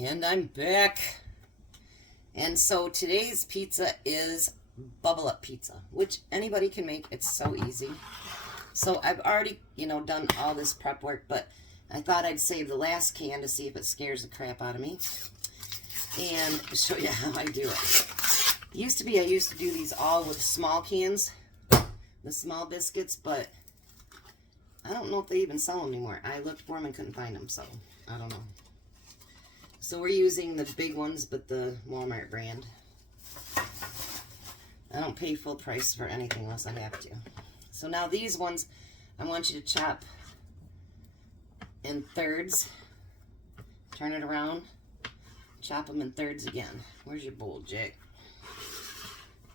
And I'm back. And so today's pizza is Bubble Up Pizza, which anybody can make. It's so easy. So I've already, done all this prep work, but I thought I'd save the last can to see if it scares the crap out of me and show you how I do it. I used to do these all with small cans, the small biscuits, but I don't know if they even sell them anymore. I looked for them and couldn't find them, so I don't know. So we're using the big ones, but the Walmart brand. I don't pay full price for anything unless I have to. So now these ones, I want you to chop in thirds. Turn it around. Chop them in thirds again. Where's your bowl, Jack?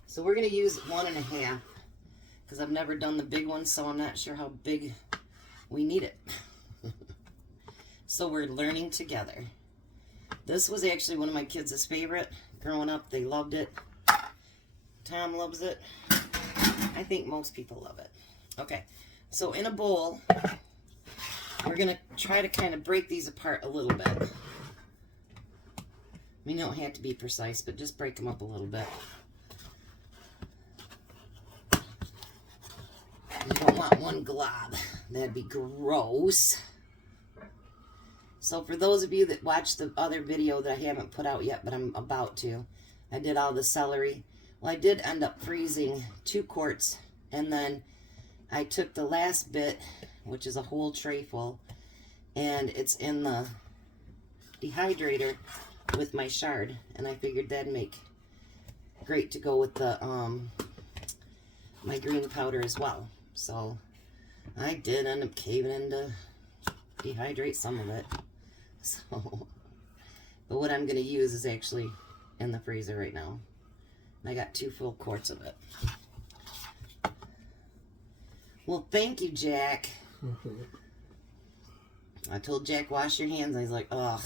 So we're going to use 1.5 because I've never done the big ones, so I'm not sure how big we need it. So we're learning together. This was actually one of my kids' favorite. Growing up, they loved it. Tom loves it. I think most people love it. Okay, so in a bowl, we're going to try to kind of break these apart a little bit. I mean, you don't have to be precise, but just break them up a little bit. You don't want one glob. That'd be gross. So for those of you that watched the other video that I haven't put out yet, but I'm about to, I did all the celery. Well, I did end up freezing 2 quarts, and then I took the last bit, which is a whole tray full, and it's in the dehydrator with my shard, and I figured that'd make great to go with the my green powder as well. So I did end up caving in to dehydrate some of it. So, but what I'm going to use is actually in the freezer right now. And I got 2 full quarts of it. Well, thank you, Jack. I told Jack, wash your hands, and he's like, ugh.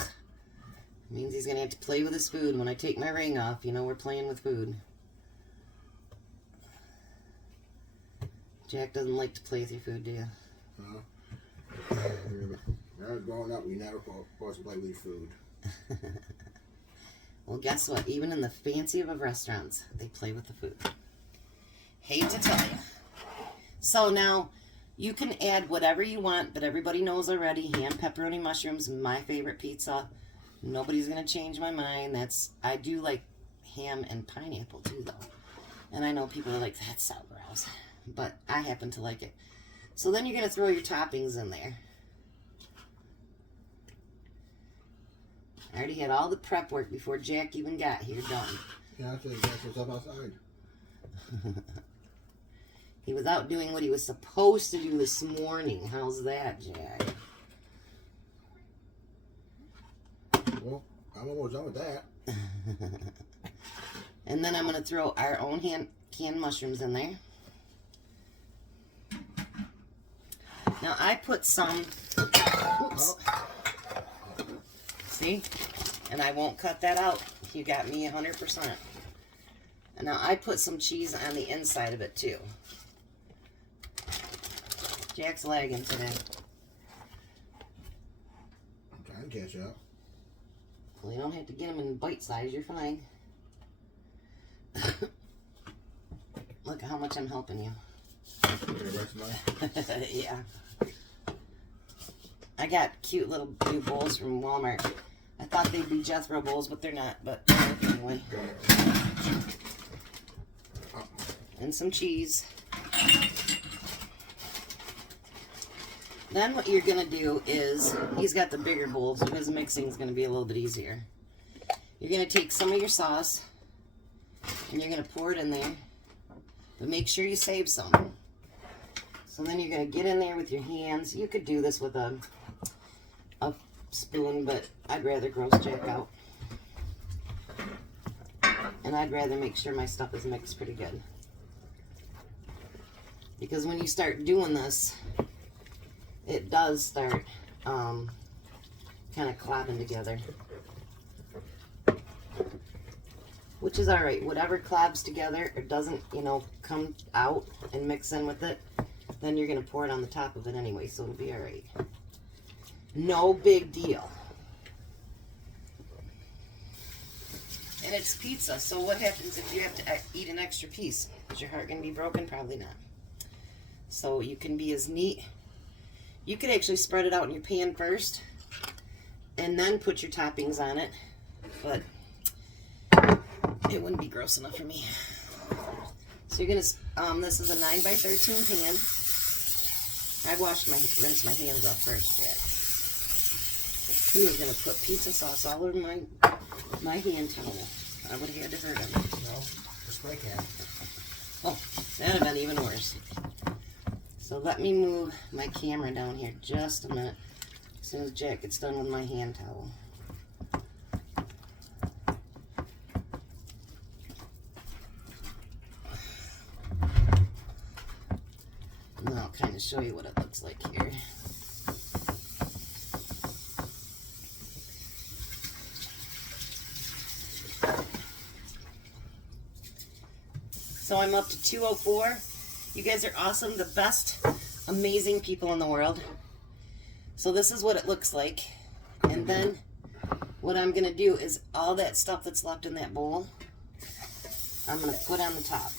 Means he's going to have to play with his food. When I take my ring off, we're playing with food. Jack doesn't like to play with your food, do you? When I was growing up, we never supposed to play with food. Well, guess what? Even in the fancy of restaurants, they play with the food. Hate to tell you. So now, you can add whatever you want, but everybody knows already, ham, pepperoni, mushrooms, my favorite pizza. Nobody's going to change my mind. I do like ham and pineapple too, though. And I know people are like, that's so gross. But I happen to like it. So then you're going to throw your toppings in there. I already had all the prep work before Jack even got here done. Yeah, I said Jack was up outside. He was out doing what he was supposed to do this morning. How's that, Jack? Well, I'm almost done with that. And then I'm going to throw our own canned mushrooms in there. Now, I put some... Oops. See? And I won't cut that out. You got me 100%. And now I put some cheese on the inside of it too. Jack's lagging today. I'm trying to catch up. Well, you don't have to get them in bite size. You're fine. Look at how much I'm helping you. Yeah. I got cute little blue bowls from Walmart. I thought they'd be Jethro bowls, but they're not. But anyway. And some cheese. Then what you're going to do is, he's got the bigger bowl, so his mixing is going to be a little bit easier. You're going to take some of your sauce, and you're going to pour it in there. But make sure you save some. So then you're going to get in there with your hands. You could do this with a spoon, but I'd rather gross Jack out. And I'd rather make sure my stuff is mixed pretty good. Because when you start doing this, it does start kind of clobbing together. Which is alright. Whatever clobs together, it doesn't, come out and mix in with it, then you're going to pour it on the top of it anyway, so it'll be alright. No big deal. it's pizza, so what happens if you have to eat an extra piece? Is your heart going to be broken? Probably not. So you can be as neat. You could actually spread it out in your pan first and then put your toppings on it, but it wouldn't be gross enough for me. So you're going to, this is a 9x13 pan. I rinsed my hands off first, Jack. He was going to put pizza sauce all over my hand towel. I would have had to hurt him. No, the spray can. Oh, that'd have been even worse. So let me move my camera down here just a minute. As soon as Jack gets done with my hand towel. And I'll kind of show you what it looks like here. So I'm up to 204. You guys are awesome, the best, amazing people in the world. So this is what it looks like. And then what I'm going to do is all that stuff that's left in that bowl, I'm going to put on the top.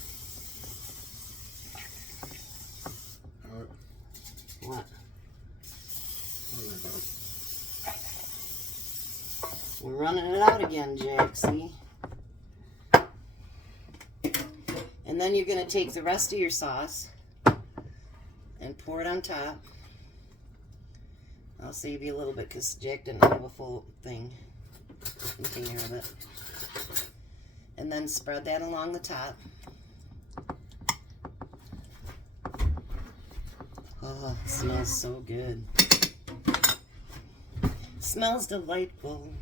What? We're running it out again, Jack, see? And then you're going to take the rest of your sauce and pour it on top. I'll save you a little bit because Jack didn't have a full container of it. And then spread that along the top. Oh, it smells so good. Smells delightful.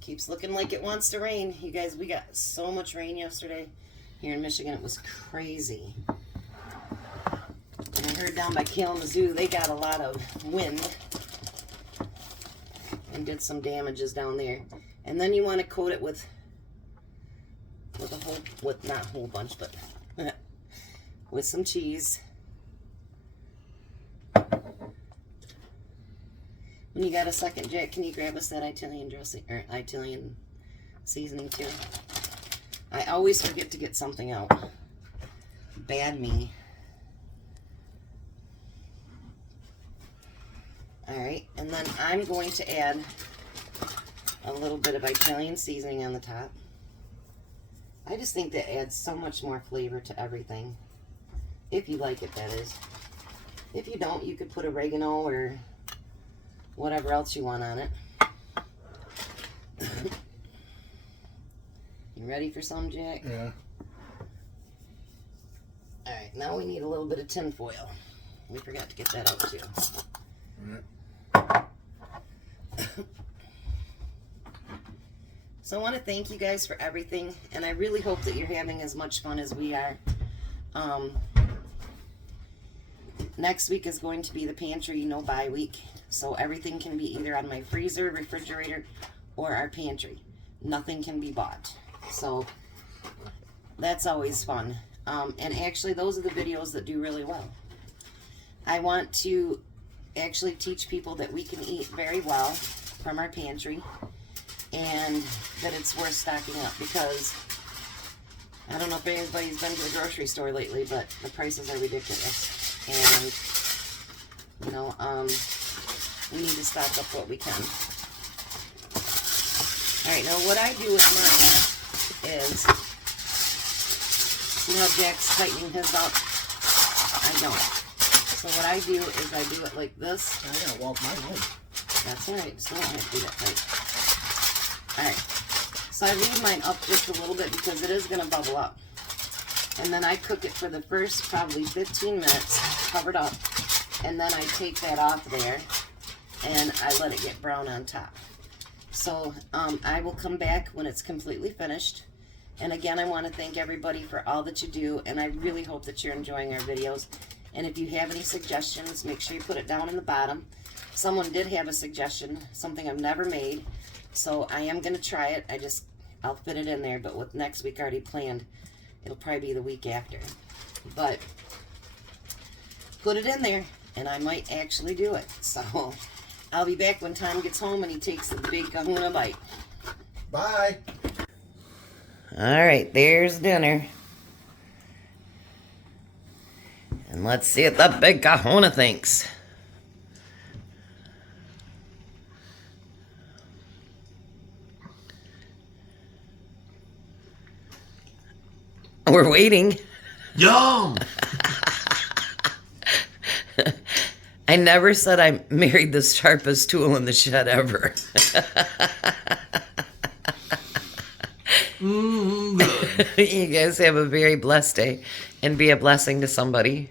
Keeps looking like it wants to rain. You guys, we got so much rain yesterday here in Michigan. It was crazy. And I heard down by Kalamazoo, they got a lot of wind and did some damages down there. And then you want to coat it with not a whole bunch, but with some cheese. When you got a second, Jack, can you grab us that Italian dressing or Italian seasoning too? I always forget to get something out. Bad me. Alright, and then I'm going to add a little bit of Italian seasoning on the top. I just think that adds so much more flavor to everything. If you like it, that is. If you don't, you could put oregano or whatever else you want on it. You ready for some, Jack? Yeah. Alright, now we need a little bit of tin foil. We forgot to get that out too. Right. So I want to thank you guys for everything, and I really hope that you're having as much fun as we are. Next week is going to be the pantry no buy week, so everything can be either on my freezer, refrigerator, or our pantry. Nothing can be bought, so that's always fun. And actually, those are the videos that do really well. I want to actually teach people that we can eat very well from our pantry, and that it's worth stocking up, because I don't know if anybody's been to the grocery store lately, but the prices are ridiculous. And, you know, we need to stock up what we can. Alright, now what I do with mine is, see how Jack's tightening his up? I don't. So what I do is I do it like this. I gotta walk my home. That's alright, so I don't have to do that tight. Alright, so I leave mine up just a little bit because it is going to bubble up. And then I cook it for the first probably 15 minutes, covered up. And then I take that off there and I let it get brown on top. So I will come back when it's completely finished. And again, I want to thank everybody for all that you do, and I really hope that you're enjoying our videos. And if you have any suggestions, make sure you put it down in the bottom. Someone did have a suggestion, something I've never made, so I am going to try it. I'll fit it in there, but with next week already planned, it'll probably be the week after. But put it in there, and I might actually do it. So I'll be back when Tom gets home and he takes the big kahuna bite. Bye. All right, there's dinner. And let's see what the big kahuna thinks. We're waiting. Yum! I never said I married the sharpest tool in the shed ever. Good. You guys have a very blessed day and be a blessing to somebody.